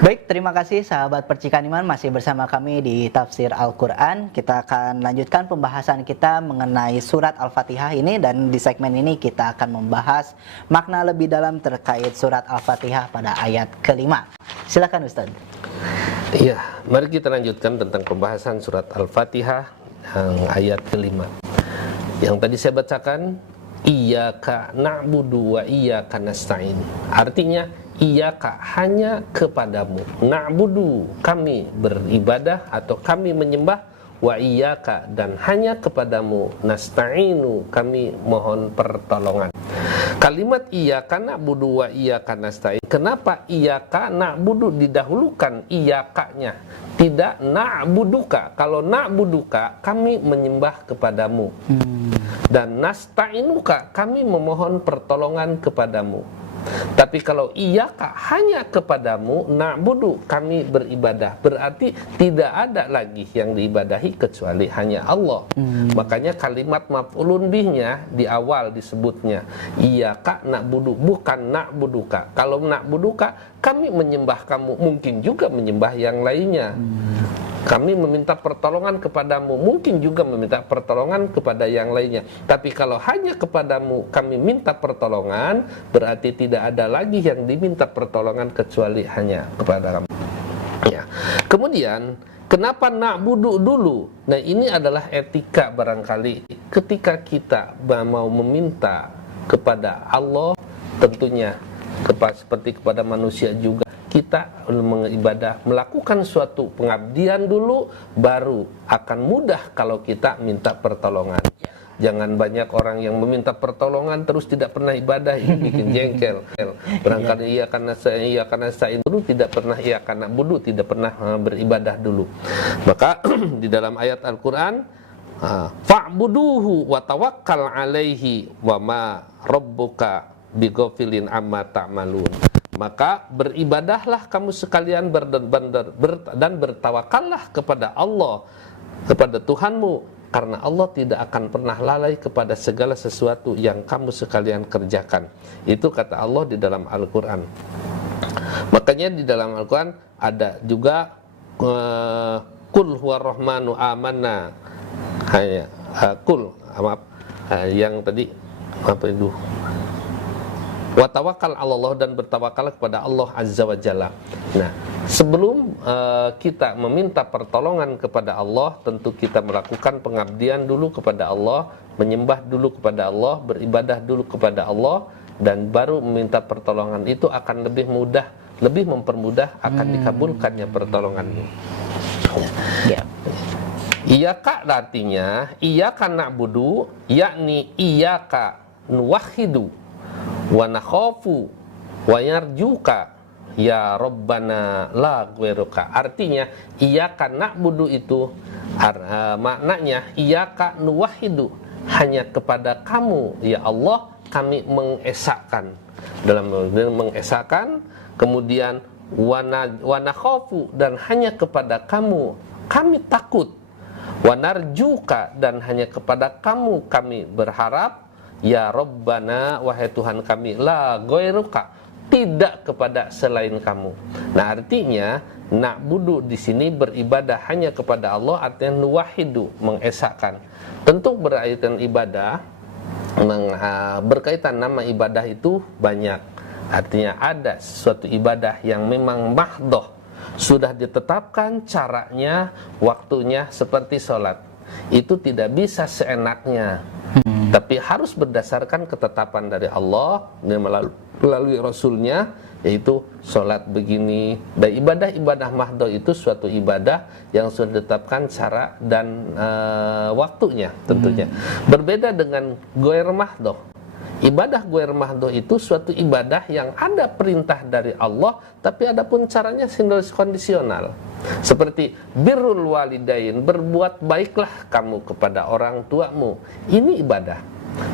Baik, terima kasih sahabat Percikan Iman, masih bersama kami di Tafsir Al-Quran. Kita akan lanjutkan pembahasan kita mengenai surat Al-Fatihah ini, dan di segmen ini kita akan membahas makna lebih dalam terkait surat Al-Fatihah pada ayat kelima. Silakan Ustaz. Iya, mari kita lanjutkan tentang pembahasan surat Al-Fatihah yang ayat kelima. Yang tadi saya bacakan, Iyyaka na'budu wa iyyaka nasta'in. Artinya, Iyyaka hanya kepadamu, na'budu kami beribadah atau kami menyembah, wa iyyaka dan hanya kepadamu, nasta'inu kami mohon pertolongan. Kalimat iyyaka na'budu wa iyyaka nasta'in, kenapa iyyaka na'budu didahulukan iyyakanya, tidak na'buduka? Kalau na'buduka kami menyembah kepadamu, dan nasta'inuka kami memohon pertolongan kepadamu. Tapi kalau iyyaka hanya kepadamu, na'budu kami beribadah, berarti tidak ada lagi yang diibadahi kecuali hanya Allah. Makanya kalimat maf'ulun bihnya di awal disebutnya iyyaka na'budu, bukan na'buduka. Kalau na'buduka kami menyembah kamu, mungkin juga menyembah yang lainnya. Kami meminta pertolongan kepadamu, mungkin juga meminta pertolongan kepada yang lainnya. Tapi kalau hanya kepadamu kami minta pertolongan, berarti tidak ada lagi yang diminta pertolongan kecuali hanya kepada kamu. Ya. Kemudian, kenapa na'budu dulu? Nah, ini adalah etika barangkali. Ketika kita mau meminta kepada Allah, tentunya seperti kepada manusia juga, kita mengibadah, melakukan suatu pengabdian dulu, baru akan mudah kalau kita minta pertolongan. Jangan banyak orang yang meminta pertolongan terus tidak pernah ibadah, ini bikin jengkel. Barangkali iya karena saya dulu tidak pernah, iya karena budu tidak pernah beribadah dulu. Maka di dalam ayat Al-Quran, fa'buduhu wa tawakkal alaihi wa ma rabbuka bighafilin amma ta'malun. Maka beribadahlah kamu sekalian dan bertawakallah kepada Allah, kepada Tuhanmu, karena Allah tidak akan pernah lalai kepada segala sesuatu yang kamu sekalian kerjakan. Itu kata Allah di dalam Al-Quran. Makanya di dalam Al-Quran ada juga Qul huwar rahmanu amanna. Yang tadi apa itu? Wa tawakkal 'alallah, dan bertawakal kepada Allah Azza wa Jalla. Nah, sebelum kita meminta pertolongan kepada Allah, tentu kita melakukan pengabdian dulu kepada Allah, menyembah dulu kepada Allah, beribadah dulu kepada Allah, dan baru meminta pertolongan. Itu akan lebih mudah, lebih mempermudah akan dikabulkannya pertolonganmu. Ya. Iyyaka artinya iyyaka na'budu, yakni iyyaka nuwahhidu wa nakhafu wa yarjuka ya Rabbana la ghairuka. Artinya iyyaka na'budu itu maknanya iyyaka nuwahhidu, hanya kepada kamu ya Allah kami mengesahkan. Dalam mengesahkan, kemudian wa nakhafu, dan hanya kepada kamu kami takut, wa narjuka, dan hanya kepada kamu kami berharap, ya Rabbana, wahai Tuhan kami, la ghairuka, tidak kepada selain kamu. Nah, artinya na'budu di sini beribadah hanya kepada Allah, artinya nuwahidu, mengesahkan. Tentu berkaitan ibadah, berkaitan nama ibadah itu banyak. Artinya ada suatu ibadah yang memang mahdoh, sudah ditetapkan caranya, waktunya, seperti sholat. Itu tidak bisa seenaknya, tapi harus berdasarkan ketetapan dari Allah melalui Rasulnya, yaitu sholat begini. Dan ibadah-ibadah mahdoh itu suatu ibadah yang sudah ditetapkan cara dan waktunya tentunya. Berbeda dengan ghair mahdoh. Ibadah ghair mahdoh itu suatu ibadah yang ada perintah dari Allah, tapi ada pun caranya kondisional. Seperti birrul walidain, berbuat baiklah kamu kepada orang tuamu. Ini ibadah.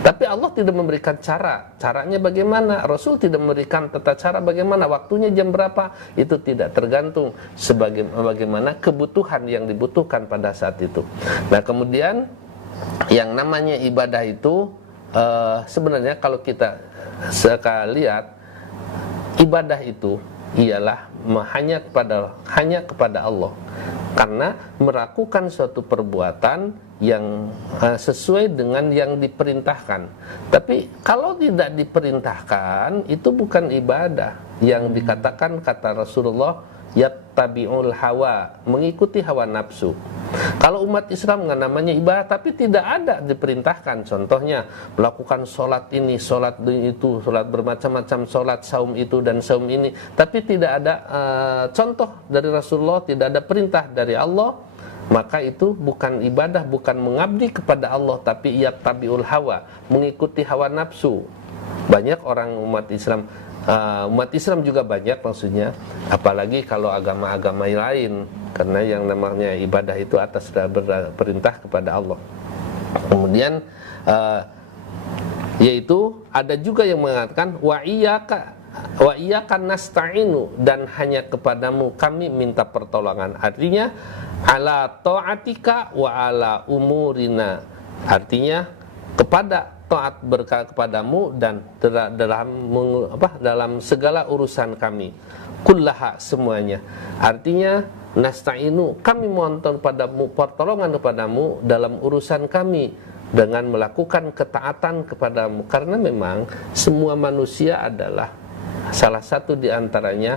Tapi Allah tidak memberikan caranya bagaimana, Rasul tidak memberikan tata cara bagaimana, waktunya jam berapa, itu tidak, tergantung bagaimana kebutuhan yang dibutuhkan pada saat itu. Nah, kemudian yang namanya ibadah itu sebenarnya kalau kita lihat, ibadah itu ialah hanya kepada Allah, karena melakukan suatu perbuatan yang sesuai dengan yang diperintahkan. Tapi kalau tidak diperintahkan, itu bukan ibadah. Yang dikatakan, kata Rasulullah, yattabi'ul hawa, mengikuti hawa nafsu. Kalau umat Islam nggak namanya ibadah, tapi tidak ada diperintahkan. Contohnya melakukan sholat ini, sholat itu, sholat bermacam-macam, sholat saum itu dan saum ini, tapi tidak ada contoh dari Rasulullah, tidak ada perintah dari Allah, maka itu bukan ibadah, bukan mengabdi kepada Allah, tapi yattabi'ul hawa, mengikuti hawa nafsu. Banyak orang umat Islam juga banyak maksudnya, apalagi kalau agama-agama lain, karena yang namanya ibadah itu atas perintah kepada Allah. Kemudian yaitu ada juga yang mengatakan wa iyyaka nasta'inu, dan hanya kepadamu kami minta pertolongan. Artinya ala ta'atika wa ala umurina, artinya kepada taat kepadamu dan dalam segala urusan kami, kullaha, semuanya. Artinya nasta'inu, kami mohon pertolongan kepadamu dalam urusan kami dengan melakukan ketaatan kepadamu, karena memang semua manusia adalah salah satu di antaranya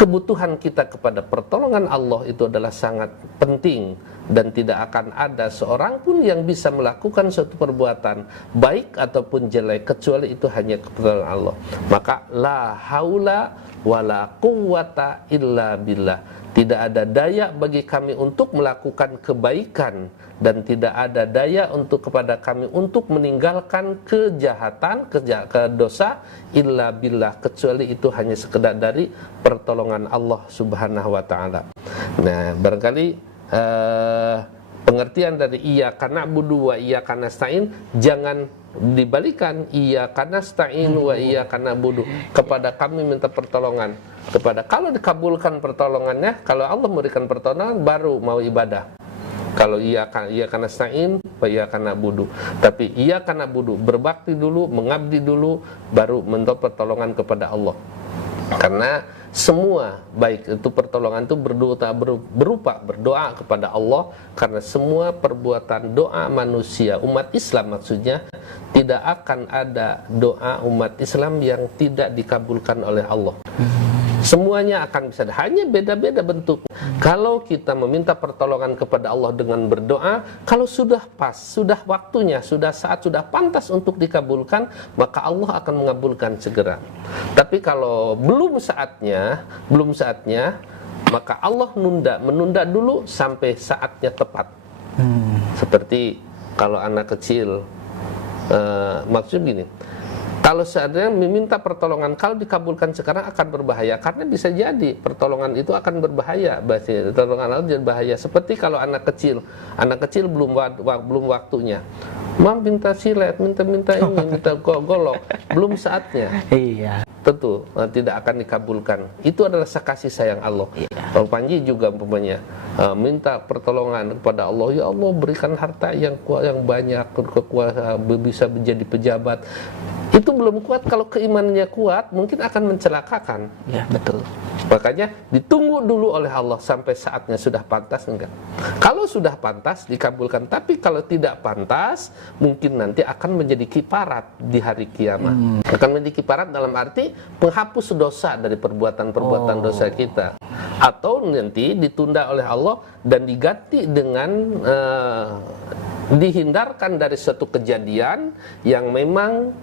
kebutuhan kita kepada pertolongan Allah itu adalah sangat penting, dan tidak akan ada seorang pun yang bisa melakukan suatu perbuatan baik ataupun jelek kecuali itu hanya pertolongan Allah. Maka la haula wala quwwata illa billah, tidak ada daya bagi kami untuk melakukan kebaikan, dan tidak ada daya kepada kami untuk meninggalkan kejahatan, dosa, illa billah, kecuali itu hanya sekedar dari pertolongan Allah Subhanahu wa taala. Nah, barangkali pengertian dari iyyaka na'budu wa iyyaka nasta'in jangan dibalikan, iyyaka nasta'in wa iyyaka na'budu, kepada kami minta pertolongan. Kalau dikabulkan pertolongannya, kalau Allah memberikan pertolongan baru mau ibadah. Kalau iyyaka nasta'in wa iyyaka na'budu, tapi iyyaka na'budu, berbakti dulu, mengabdi dulu, baru minta pertolongan kepada Allah. Karena semua baik itu pertolongan itu berupa berdoa kepada Allah, karena semua perbuatan doa manusia, umat Islam maksudnya, tidak akan ada doa umat Islam yang tidak dikabulkan oleh Allah. Semuanya akan bisa, hanya beda-beda bentuk. Kalau kita meminta pertolongan kepada Allah dengan berdoa, kalau sudah pas, sudah waktunya, sudah saat, sudah pantas untuk dikabulkan, maka Allah akan mengabulkan segera. Tapi kalau belum saatnya, maka Allah menunda dulu sampai saatnya tepat. Seperti kalau anak kecil, maksud gini, kalau seandainya meminta pertolongan, kalau dikabulkan sekarang akan berbahaya, karena bisa jadi pertolongan itu akan berbahaya, pertolongan Allah jadi bahaya. Seperti kalau anak kecil belum waktunya, minta silet, minta ini, minta golok, belum saatnya. Iya. Tentu tidak akan dikabulkan. Itu adalah kasih sayang Allah. Bang Panji juga umpamanya minta pertolongan kepada Allah, ya Allah berikan harta yang banyak, kekuasaan, bisa menjadi pejabat. Itu belum kuat. Kalau keimanannya kuat, mungkin akan mencelakakan. Ya, betul. Makanya ditunggu dulu oleh Allah sampai saatnya sudah pantas, enggak. Kalau sudah pantas dikabulkan, tapi kalau tidak pantas, mungkin nanti akan menjadi kiparat di hari kiamat. Akan menjadi kiparat dalam arti penghapus dosa dari perbuatan-perbuatan dosa kita. Atau nanti ditunda oleh Allah dan diganti dengan dihindarkan dari suatu kejadian yang memang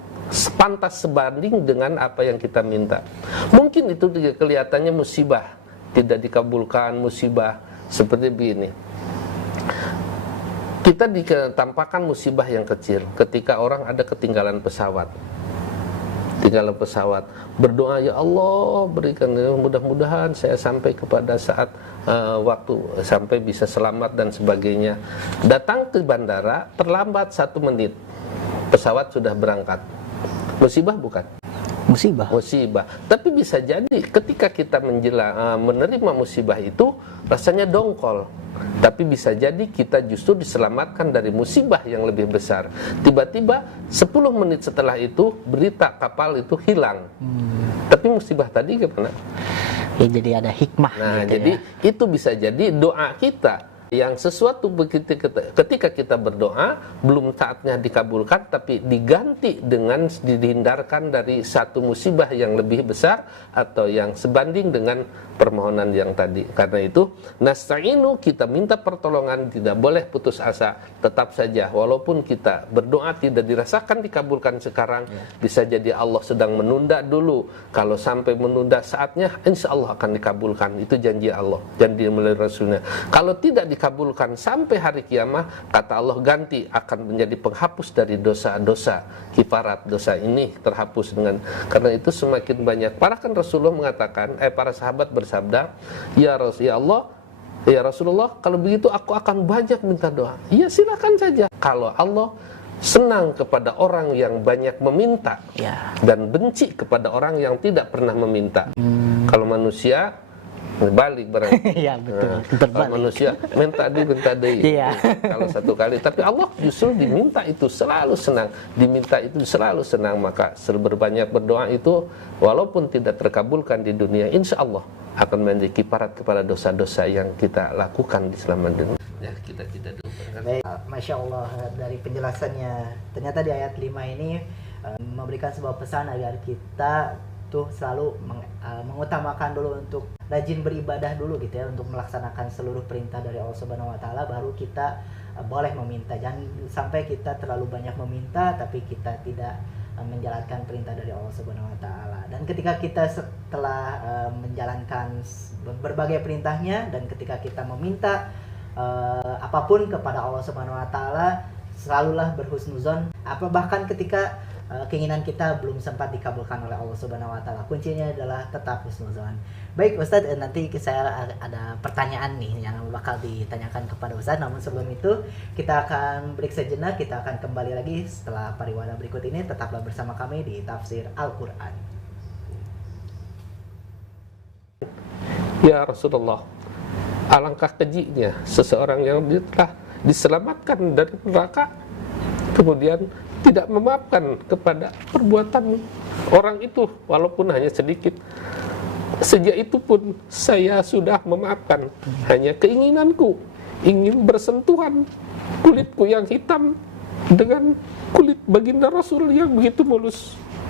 pantas sebanding dengan apa yang kita minta. Mungkin itu kelihatannya musibah, tidak dikabulkan, musibah seperti begini. Kita ditampakkan musibah yang kecil ketika orang ada ketinggalan pesawat. Berdoa, ya Allah berikan, mudah-mudahan saya sampai kepada saat waktu, sampai bisa selamat dan sebagainya. Datang ke bandara terlambat 1 menit, pesawat sudah berangkat. Musibah bukan? musibah. Tapi bisa jadi ketika kita menerima musibah itu rasanya dongkol. Tapi bisa jadi kita justru diselamatkan dari musibah yang lebih besar. Tiba-tiba 10 menit setelah itu berita kapal itu hilang. Tapi musibah tadi gimana? Ya, jadi ada hikmah. Nah, gitu jadi ya. itu bisa jadi doa kita yang sesuatu ketika kita berdoa belum saatnya dikabulkan, tapi diganti dengan dihindarkan dari satu musibah yang lebih besar atau yang sebanding dengan permohonan yang tadi. Karena itu nasta'inu, kita minta pertolongan, tidak boleh putus asa, tetap saja walaupun kita berdoa tidak dirasakan dikabulkan sekarang, bisa jadi Allah sedang menunda dulu. Kalau sampai menunda saatnya, insya Allah akan dikabulkan. Itu janji Allah, janji melalui Rasulnya. Kalau tidak dikabulkan sampai hari kiamat, kata Allah, ganti akan menjadi penghapus dari dosa-dosa. Kifarat dosa ini terhapus dengan, karena itu semakin banyak. Kan Rasulullah mengatakan, para sahabat bersabda, ya Allah, ya Rasulullah, kalau begitu aku akan banyak minta doa. Ya silakan saja. Kalau Allah senang kepada orang yang banyak meminta, dan benci kepada orang yang tidak pernah meminta. Kalau manusia balik berarti. Iya, betul. Kalau manusia minta deui. Iya. Kalau satu kali, tapi Allah justru diminta itu selalu senang, diminta itu selalu senang. Maka berbanyak berdoa itu walaupun tidak terkabulkan di dunia, insya Allah akan menjadi kifarat kepada dosa-dosa yang kita lakukan di selama dunia. Ya, kita tidak lupa. Baik, Masya Allah, dari penjelasannya ternyata di ayat 5 ini memberikan sebuah pesan agar kita tuh selalu mengutamakan dulu untuk rajin beribadah dulu gitu ya, untuk melaksanakan seluruh perintah dari Allah Subhanahu wa taala, baru kita boleh meminta. Jangan sampai kita terlalu banyak meminta tapi kita tidak menjalankan perintah dari Allah Subhanahu wa taala. Dan ketika kita setelah menjalankan berbagai perintahnya, dan ketika kita meminta apapun kepada Allah Subhanahu wa taala, selalulah berhusnuzon, bahkan ketika keinginan kita belum sempat dikabulkan oleh Allah Subhanahu wa taala. Kuncinya adalah tetap husnuzon. Baik Ustadz, nanti saya ada pertanyaan nih yang bakal ditanyakan kepada Ustadz. Namun sebelum itu kita akan break sejenak. Kita akan kembali lagi setelah pariwara berikut ini. Tetaplah bersama kami di Tafsir Al-Quran. Ya Rasulullah, alangkah kejinya seseorang yang telah diselamatkan dari neraka kemudian tidak memaafkan kepada perbuatan orang itu walaupun hanya sedikit. Sejak itu pun saya sudah memaafkan. Hanya keinginanku ingin bersentuhan kulitku yang hitam dengan kulit baginda Rasul yang begitu mulus.